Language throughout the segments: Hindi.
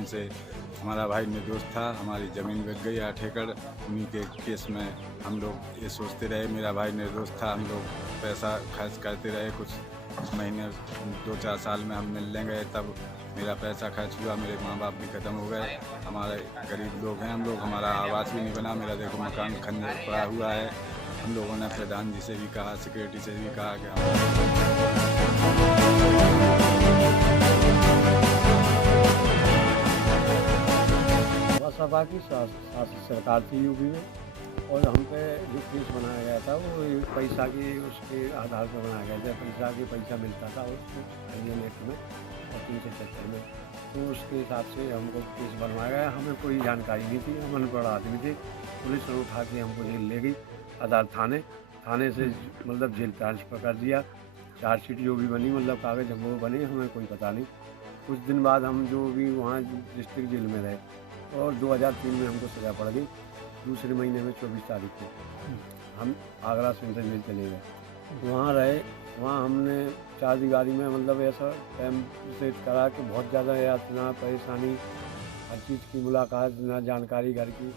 नाम से हमारा भाई निर्दोष था, हमारी ज़मीन बिक गई 8 एकड़। उन्हीं के केस में हम लोग ये सोचते रहे, मेरा भाई निर्दोष था, हम लोग पैसा खर्च करते रहे। कुछ महीने 2-4 साल में हम मिलने गए, तब मेरा पैसा खर्च हुआ, मेरे माँ बाप भी ख़त्म हो गए। हमारे गरीब लोग हैं हम लोग, हमारा आवास भी नहीं बना। मेरा देखो मकान खंडर पड़ा हुआ है। हम लोगों ने प्रधान जी से भी कहा, सिक्योरिटी से भी कहा कि सपा की सरकार थी यूपी में, और हम पे जो केस बनाया गया था वो पैसा की उसके आधार पर बनाया गया था। पैसा मिलता था उसको इंडियन एक्ट में और 376 में, तो उसके हिसाब से हमको केस बनवाया गया। हमें कोई जानकारी नहीं थी, हम अनपढ़ आदमी थे। पुलिस ने उठा के हमको जेल ले गई, अदालत थाने से मतलब जेल ट्रांसफ़र कर दिया। चार्जशीट जो भी बनी, मतलब कागज़ हमको बने, हमें कोई पता नहीं। कुछ दिन बाद हम जो भी वहाँ डिस्ट्रिक्ट जेल में रहे, और 2003 में हमको सज़ा पड़ गई। दूसरे महीने में 24 तारीख को हम आगरा सेंट्रल जेल चले गए, वहाँ रहे। वहाँ हमने 4 दीवारी में मतलब ऐसा टाइम सेट करा कि बहुत ज़्यादा यातना परेशानी, हर चीज़ की मुलाकात, ना जानकारी घर की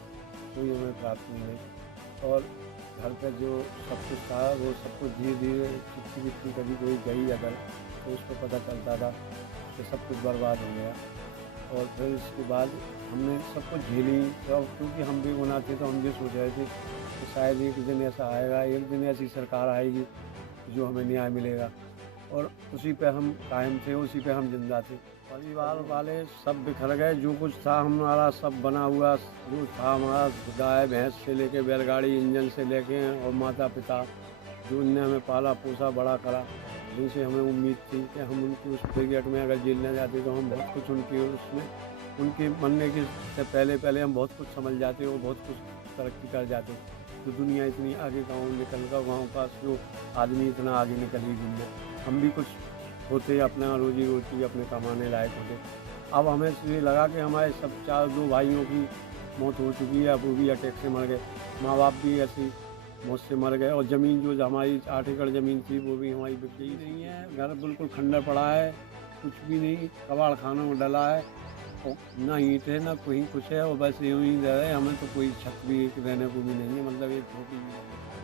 कोई हमें प्राप्त नहीं हुई। और घर पर जो सब कुछ था वो सब कुछ धीरे धीरे चिट्ठी कभी कोई गई अगर तो उसको पता चलता था कि सब कुछ बर्बाद हो गया। और फिर इसके बाद हमने सब कुछ झेली, सब, क्योंकि हम भी गुनाह थे, तो हम ये सोच रहे थे कि शायद एक दिन ऐसा आएगा, एक दिन ऐसी सरकार आएगी जो हमें न्याय मिलेगा। और उसी पे हम कायम थे, उसी पे हम जिंदा थे। परिवार वाले सब बिखर गए, जो कुछ था हमारा सब बना हुआ, जो था हमारा गाय भैंस से लेके बैलगाड़ी इंजन से लेके, और माता पिता जो उनने हमें पाला पोसा बड़ा करा, जिनसे हमें उम्मीद थी कि हम उनकी उस पीरियड में अगर जेल न जाते तो हम बहुत कुछ उनके मरने के से पहले हम बहुत कुछ समझ जाते और बहुत कुछ तरक्की कर जाते। तो दुनिया इतनी आगे गाँव निकल कर, गाँव का जो आदमी इतना आगे निकल गई दुनिया, हम भी कुछ होते, अपना रोजी रोटी अपने कमाने लायक होते। अब हमें ये लगा कि हमारे सब 2 भाइयों की मौत हो चुकी है, वो भी अटैक से मर गए, माँ बाप भी ऐसी मौत से मर गए, और ज़मीन जो हमारी 8 एकड़ ज़मीन थी वो भी हमारी बिक गई। नहीं है, घर बिल्कुल खंडर पड़ा है, कुछ भी नहीं, कबाड़ खानों में डला है, और ना ईंट है ना कोई कुछ है, और बस यूँ ही रह रहे। हमें तो कोई छत भी रहने को भी नहीं है, मतलब एक झोपड़ी भी नहीं है।